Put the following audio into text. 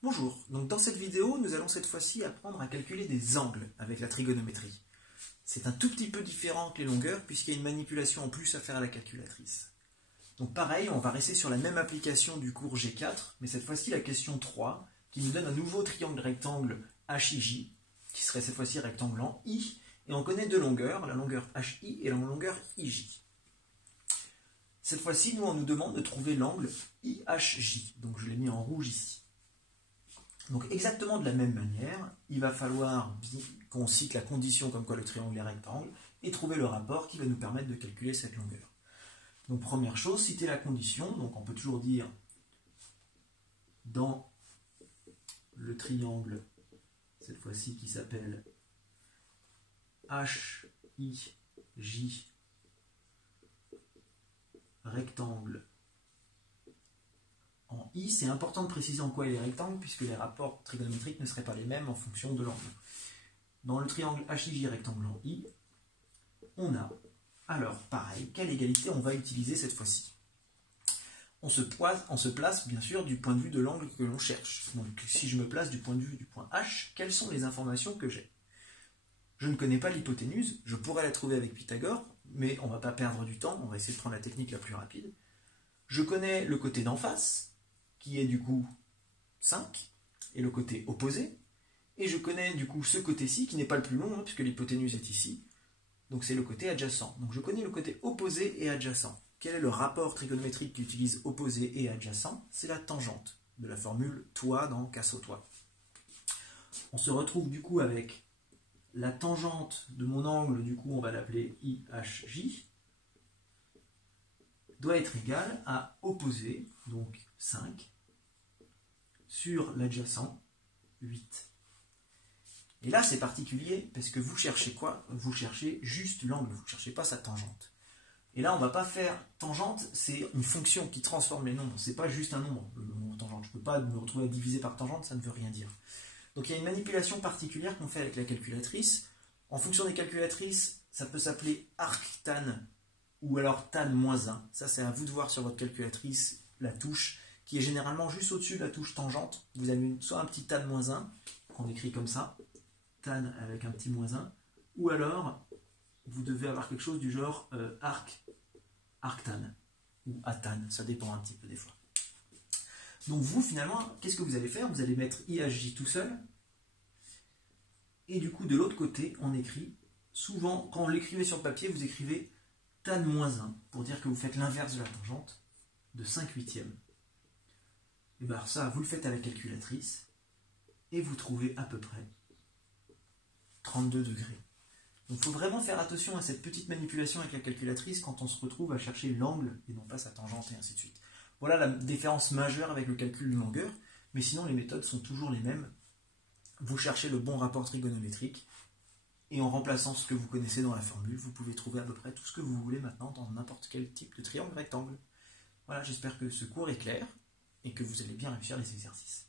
Bonjour, donc dans cette vidéo, nous allons cette fois-ci apprendre à calculer des angles avec la trigonométrie. C'est un tout petit peu différent que les longueurs puisqu'il y a une manipulation en plus à faire à la calculatrice. Donc pareil, on va rester sur la même application du cours G4, mais cette fois-ci la question 3, qui nous donne un nouveau triangle rectangle HIJ, qui serait cette fois-ci rectangle en I, et on connaît deux longueurs, la longueur HI et la longueur IJ. Cette fois-ci, nous, on nous demande de trouver l'angle IHJ, donc je l'ai mis en rouge ici. Donc exactement de la même manière, il va falloir qu'on cite la condition comme quoi le triangle est rectangle et trouver le rapport qui va nous permettre de calculer cette longueur. Donc première chose, citer la condition, donc on peut toujours dire dans le triangle, cette fois-ci qui s'appelle HIJ rectangle en I, c'est important de préciser en quoi il est rectangle, puisque les rapports trigonométriques ne seraient pas les mêmes en fonction de l'angle. Dans le triangle HIJ rectangle en I, on a, alors pareil, quelle égalité on va utiliser cette fois-ci? On se place bien sûr du point de vue de l'angle que l'on cherche. Donc si je me place du point de vue du point H, quelles sont les informations que j'ai? Je ne connais pas l'hypoténuse, je pourrais la trouver avec Pythagore, mais on ne va pas perdre du temps, on va essayer de prendre la technique la plus rapide. Je connais le côté d'en face, qui est du coup 5, et le côté opposé, et je connais du coup ce côté-ci, qui n'est pas le plus long, puisque l'hypoténuse est ici, donc c'est le côté adjacent. Donc je connais le côté opposé et adjacent. Quel est le rapport trigonométrique qui utilise opposé et adjacent? C'est la tangente, de la formule toit dans Casse-au-toit. On se retrouve du coup avec la tangente de mon angle, du coup on va l'appeler IHJ, doit être égale à opposé, donc 5, sur l'adjacent, 8. Et là, c'est particulier, parce que vous cherchez quoi? Vous cherchez juste l'angle, vous ne cherchez pas sa tangente. Et là, on ne va pas faire tangente, c'est une fonction qui transforme les nombres, c'est pas juste un nombre, le nombre tangente. Je ne peux pas me retrouver à diviser par tangente, ça ne veut rien dire. Donc il y a une manipulation particulière qu'on fait avec la calculatrice. En fonction des calculatrices, ça peut s'appeler arctan, ou alors tan -1. Ça, c'est à vous de voir sur votre calculatrice la touche, qui est généralement juste au-dessus de la touche tangente. Vous avez soit un petit tan -1, qu'on écrit comme ça, tan avec un petit -1, ou alors vous devez avoir quelque chose du genre arctan, ou atan, ça dépend un petit peu des fois. Donc vous, finalement, qu'est-ce que vous allez faire? Vous allez mettre IHJ tout seul, et du coup, de l'autre côté, on écrit, souvent, quand on l'écrivait sur papier, vous écrivez tan -1, pour dire que vous faites l'inverse de la tangente, de 5/8. Et bien ça, vous le faites avec calculatrice, et vous trouvez à peu près 32 degrés. Donc il faut vraiment faire attention à cette petite manipulation avec la calculatrice quand on se retrouve à chercher l'angle, et non pas sa tangente, et ainsi de suite. Voilà la différence majeure avec le calcul de longueur, mais sinon les méthodes sont toujours les mêmes. Vous cherchez le bon rapport trigonométrique, et en remplaçant ce que vous connaissez dans la formule, vous pouvez trouver à peu près tout ce que vous voulez maintenant dans n'importe quel type de triangle rectangle. Voilà, j'espère que ce cours est clair et que vous allez bien réussir les exercices.